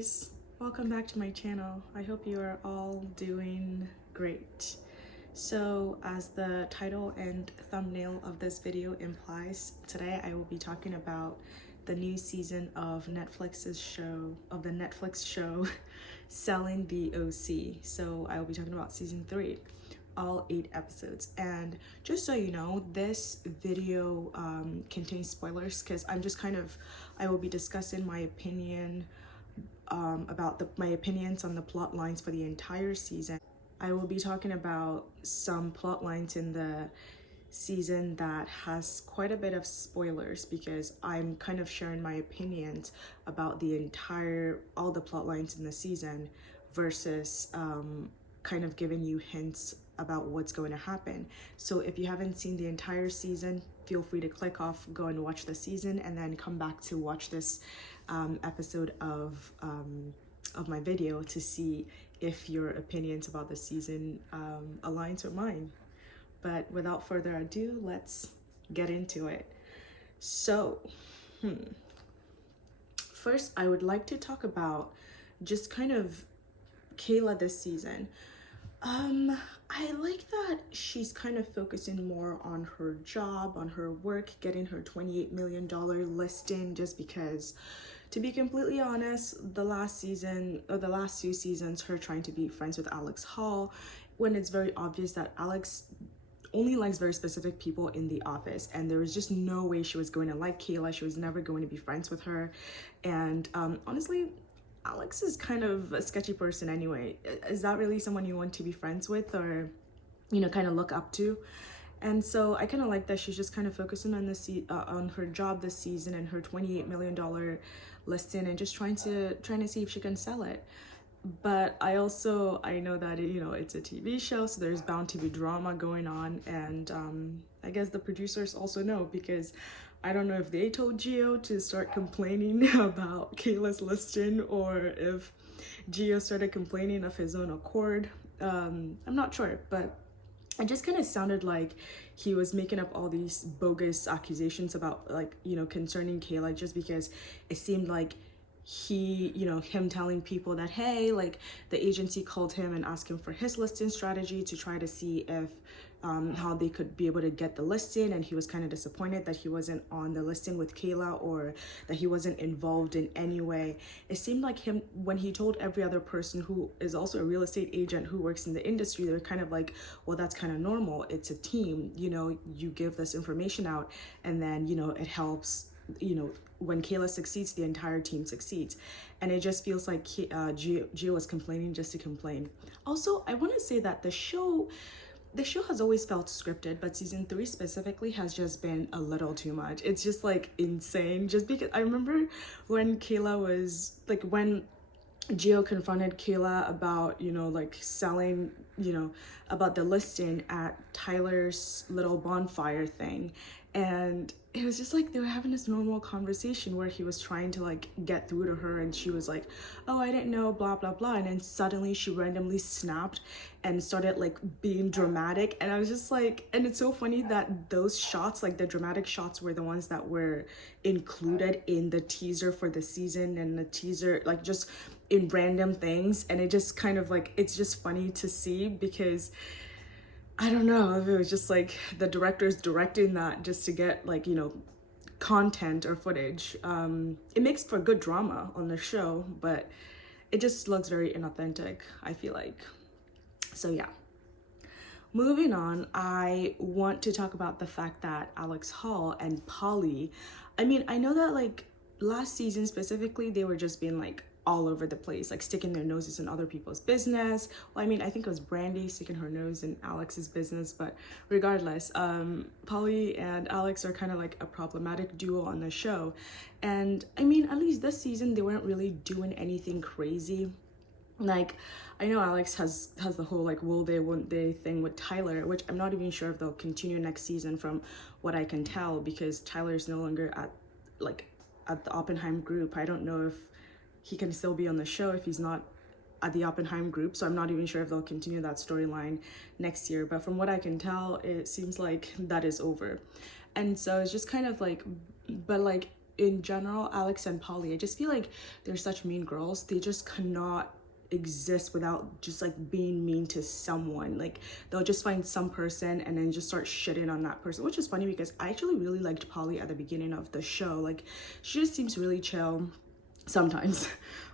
guys, welcome back to my channel. I hope you are all doing great. So as the title and thumbnail of this video implies, today I will be talking about the new season of the Netflix show Selling the OC. So I will be talking about season 3, all 8 episodes. And just so you know, this video contains spoilers because I will be discussing my opinion about my opinions on the plot lines for the entire season. I will be talking about some plot lines in the season that has quite a bit of spoilers because I'm kind of sharing my opinions about all the plot lines in the season versus kind of giving you hints about what's going to happen. So if you haven't seen the entire season, feel free to click off, go and watch the season, and then come back to watch this episode of my video to see if your opinions about the season aligns with mine. But without further ado, let's get into it. So, first I would like to talk about just kind of Kayla this season. I like that she's kind of focusing more on her job, on her work, getting her $28 million listing, just because, to be completely honest, the last season, or the last 2 seasons, her trying to be friends with Alex Hall, when it's very obvious that Alex only likes very specific people in the office, and there was just no way she was going to like Kayla. She was never going to be friends with her. And honestly, Alex is kind of a sketchy person anyway. Is that really someone you want to be friends with, or, you know, kind of look up to? And so I kind of like that she's just kind of focusing on her job this season and her $28 million listing, and just trying to see if she can sell it. But I know that it's a TV show, so there's bound to be drama going on, and I guess the producers also know, because I don't know if they told Gio to start complaining about Kayla's listing, or if Gio started complaining of his own accord. I'm not sure, but it just kind of sounded like he was making up all these bogus accusations about, concerning Kayla, just because it seemed like him telling people that, hey, the agency called him and asked him for his listing strategy to try to see if how they could be able to get the listing, and he was kind of disappointed that he wasn't on the listing with Kayla, or that he wasn't involved in any way. It seemed like him, when he told every other person who is also a real estate agent who works in the industry, they're kind of like, well, that's kind of normal, it's a team, you give this information out, and then it helps, when Kayla succeeds, the entire team succeeds. And it just feels like Gio was complaining just to complain. Also, I want to say that the show has always felt scripted, but season 3 specifically has just been a little too much. It's just insane, just because I remember when Kayla was when Gio confronted Kayla about selling, about the listing at Tyler's little bonfire thing, and it was just they were having this normal conversation where he was trying to get through to her, and she was like, oh, I didn't know, blah blah blah, and then suddenly she randomly snapped and started being dramatic. And I was just and it's so funny that those shots, the dramatic shots, were the ones that were included in the teaser for the season, and the teaser just in random things, and it just kind of it's just funny to see, because I don't know if it was just the directors directing that just to get content or footage. It makes for good drama on the show, but it just looks very inauthentic, I feel like. So yeah. Moving on, I want to talk about the fact that Alex Hall and Polly, I know that last season specifically, they were just being all over the place, sticking their noses in other people's business. Well, I think it was Brandy sticking her nose in Alex's business, but regardless, Polly and Alex are kind of a problematic duo on the show. And at least this season, they weren't really doing anything crazy. I know Alex has the whole will they, won't they thing with Tyler, which I'm not even sure if they'll continue next season from what I can tell, because Tyler's no longer at the Oppenheim group. I don't know if he can still be on the show if he's not at the Oppenheim group, so I'm not even sure if they'll continue that storyline next year. But from what I can tell, it seems like that is over. And so it's just kind of but in general, Alex and Polly, I just feel like they're such mean girls. They just cannot exist without just like being mean to someone. Like they'll just find some person and then just start shitting on that person, which is funny because I actually really liked Polly at the beginning of the show. Like she just seems really chill sometimes,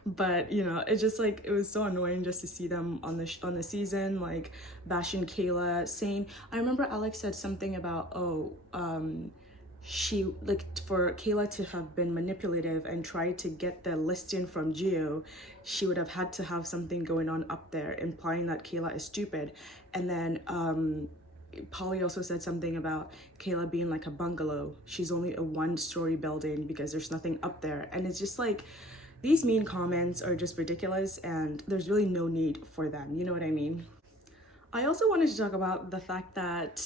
but you know, it just like, it was so annoying just to see them on the season, like bashing Kayla, saying, I remember Alex said something about, she, like, for Kayla to have been manipulative and tried to get the listing from Gio, she would have had to have something going on up there, implying that Kayla is stupid. And then Polly also said something about Kayla being like a bungalow. She's only a one-story building because there's nothing up there. And it's just like, these mean comments are just ridiculous and there's really no need for them. You know what I mean? I also wanted to talk about the fact that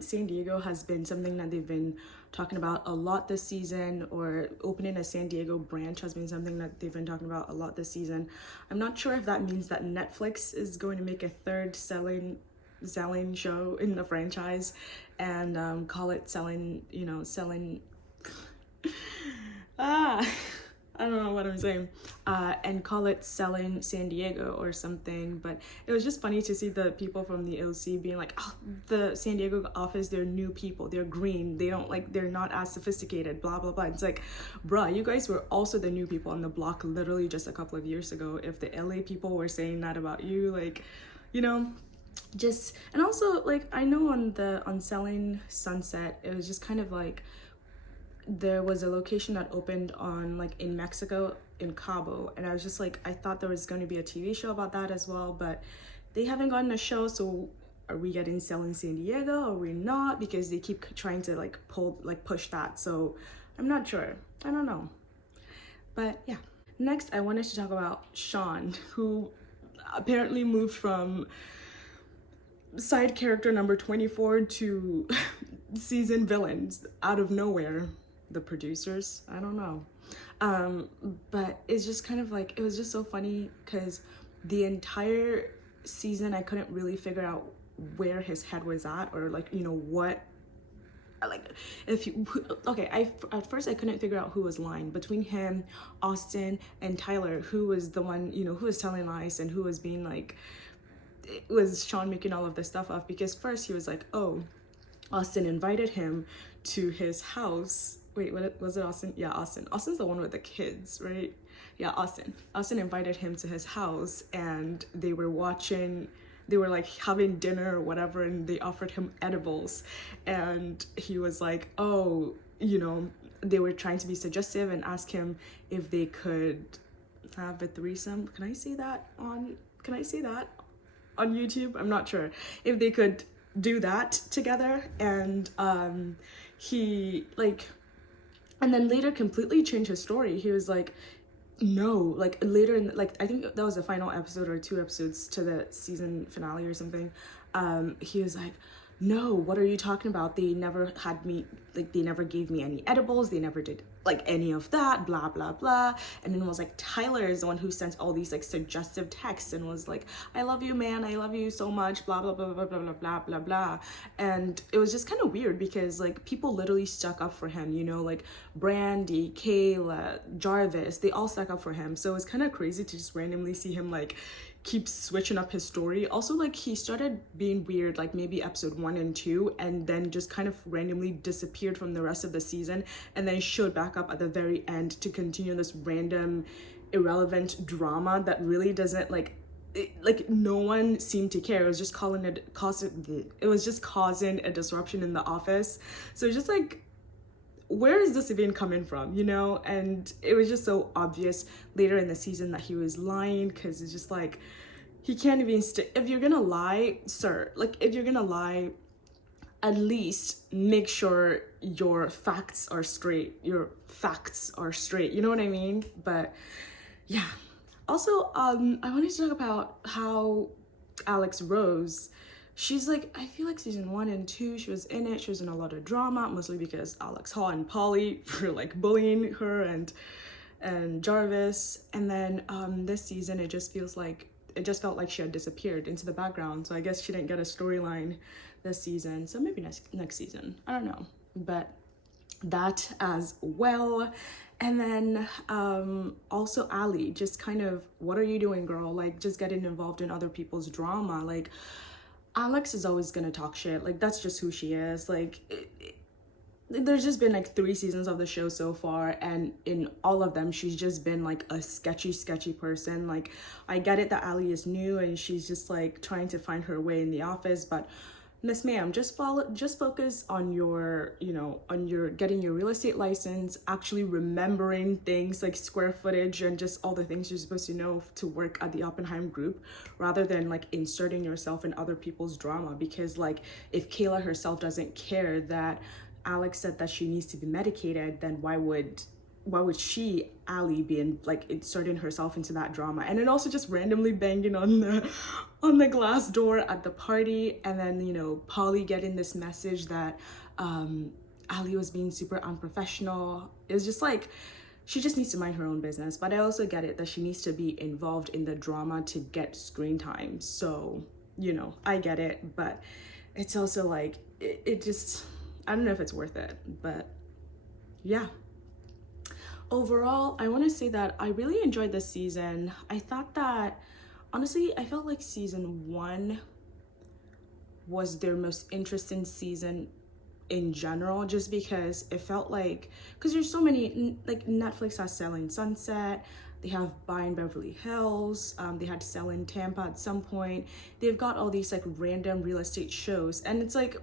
San Diego has been something that they've been talking about a lot this season, or opening a San Diego branch has been something that they've been talking about a lot this season. I'm not sure if that means that Netflix is going to make a third selling show in the franchise and call it selling I don't know what I'm saying, and call it Selling San Diego or something. But it was just funny to see the people from the OC being like, oh, the San Diego office, they're new people, they're green, they don't like, they're not as sophisticated, blah blah blah. It's like, bruh, you guys were also the new people on the block literally just a couple of years ago. If the LA people were saying that about you, like, you know, just. And also, like, I know on Selling Sunset, it was just kind of like, there was a location that opened on, like, in Mexico, in Cabo, and I was just like, I thought there was going to be a TV show about that as well, but they haven't gotten a show. So are we getting Selling San Diego, or are we not? Because they keep trying to like push that, so I'm not sure. I don't know. But yeah, next I wanted to talk about Sean, who apparently moved from side character number 24 to season villains out of nowhere. The producers, I don't know, but it's just kind of like, it was just so funny because the entire season I couldn't really figure out where his head was at, or like, you know, what, like, if you, okay, at first I couldn't figure out who was lying between him, Austin, and Tyler, who was the one, you know, who was telling lies and who was being like, it was Sean making all of this stuff up. Because first he was like, oh, Austin invited him to his house. Wait, what was it? Austin? Yeah, Austin. Austin's the one with the kids, right? Yeah, Austin. Austin invited him to his house and they were like having dinner or whatever, and they offered him edibles. And he was like, oh, you know, they were trying to be suggestive and ask him if they could have a threesome. Can I say that on YouTube? I'm not sure. If they could do that together. And he like, and then later completely changed his story. He was like, no, like later in, like, I think that was the final episode or 2 episodes to the season finale or something. He was like, no, what are you talking about? They never had me, like, they never gave me any edibles. They never did like any of that, blah, blah, blah. And then it was like, Tyler is the one who sent all these like suggestive texts and was like, I love you, man. I love you so much, blah, blah, blah, blah, blah, blah, blah, blah, blah. And it was just kind of weird because like people literally stuck up for him, you know, like Brandy, Kayla, Jarvis, they all stuck up for him. So it's kind of crazy to just randomly see him like keep switching up his story. Also, like, he started being weird like maybe episode 1 and 2, and then just kind of randomly disappeared from the rest of the season, and then showed back up at the very end to continue this random irrelevant drama that really doesn't like no one seemed to care. It was just causing a disruption in the office. So it's just like, where is this even coming from, you know? And it was just so obvious later in the season that he was lying, because it's just like, he can't even if you're gonna lie, sir, like, if you're gonna lie, at least make sure your facts are straight, you know what I mean? But yeah. Also, I wanted to talk about how Alex Rose, she's like, I feel like season 1 and 2, she was in it. She was in a lot of drama, mostly because Alex Hall and Polly were like bullying her and Jarvis. And then this season, it just felt like she had disappeared into the background. So I guess she didn't get a storyline this season. So maybe next season, I don't know. But that as well. And then also Ali, just kind of, what are you doing, girl? Like, just getting involved in other people's drama. Like, Alex is always gonna talk shit. Like, that's just who she is. Like, there's just been like 3 seasons of the show so far, and in all of them she's just been like a sketchy person. Like, I get it that Ali is new and she's just like trying to find her way in the office, but Miss Ma'am, just focus on your, you know, on your getting your real estate license, actually remembering things like square footage and just all the things you're supposed to know to work at the Oppenheim Group, rather than like inserting yourself in other people's drama. Because like, if Kayla herself doesn't care that Alex said that she needs to be medicated, then why would she, Ali, be inserting herself into that drama? And then also just randomly banging on the glass door at the party, and then, you know, Polly getting this message that Ali was being super unprofessional. It's just like, she just needs to mind her own business. But I also get it that she needs to be involved in the drama to get screen time. So, you know, I get it, but it's also like, it just, I don't know if it's worth it. But yeah. Overall, I want to say that I really enjoyed this season. I thought that, honestly, I felt like season 1 was their most interesting season in general, just because it felt like, because there's so many, like Netflix has Selling Sunset, they have Buying Beverly Hills, they had Selling Tampa at some point. They've got all these like random real estate shows, and it's like,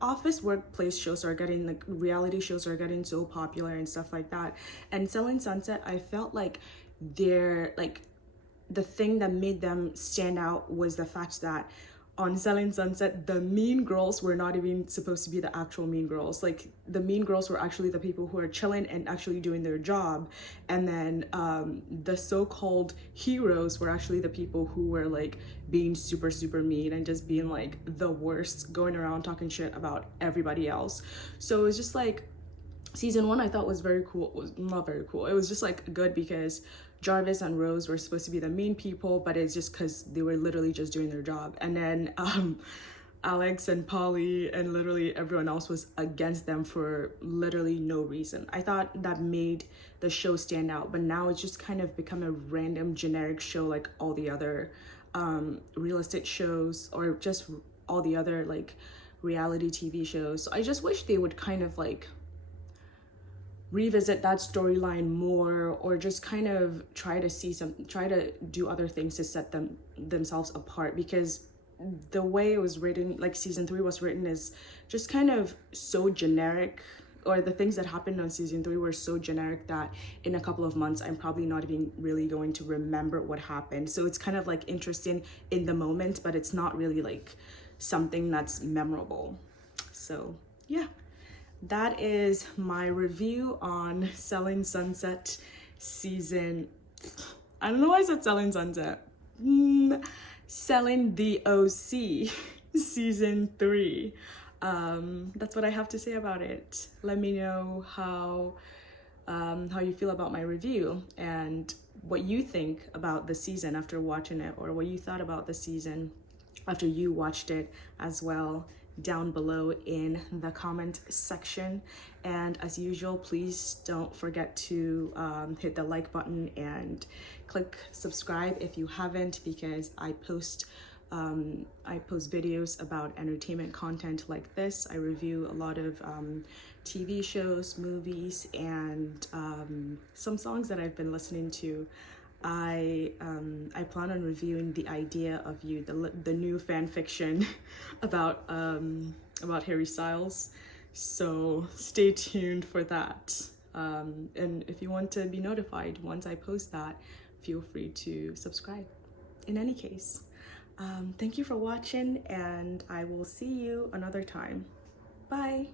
office workplace shows are getting, like reality shows are getting so popular and stuff like that. And Selling Sunset, I felt like they're like, the thing that made them stand out was the fact that on Selling Sunset, the mean girls were not even supposed to be the actual mean girls. Like, the mean girls were actually the people who are chilling and actually doing their job. And then the so-called heroes were actually the people who were like being super mean and just being like the worst, going around talking shit about everybody else. So it was just like, season 1 I thought was very cool. It was not very cool. It was just like good because Jarvis and Rose were supposed to be the mean people, but it's just because they were literally just doing their job. And then Alex and Polly and literally everyone else was against them for literally no reason. I thought that made the show stand out, but now it's just kind of become a random generic show like all the other real estate shows, or just all the other like reality TV shows. So I just wish they would kind of like revisit that storyline more, or just kind of try to do other things to set themselves apart, because the way it was written, like season 3 was written, is just kind of so generic, or the things that happened on season 3 were so generic that in a couple of months I'm probably not even really going to remember what happened. So it's kind of like interesting in the moment, but it's not really like something that's memorable. So yeah, that is my review on Selling Sunset season, I don't know why I said Selling Sunset, Selling the OC season 3. That's what I have to say about it. Let me know how you feel about my review and what you think about the season after watching it, or what you thought about the season after you watched it as well, down below in the comment section. And as usual, please don't forget to hit the like button and click subscribe if you haven't, because I post videos about entertainment content like this. I review a lot of TV shows, movies, and some songs that I've been listening to. I plan on reviewing The Idea of You, the new fan fiction about Harry Styles. So stay tuned for that. And if you want to be notified once I post that, feel free to subscribe. In any case, thank you for watching, and I will see you another time. Bye.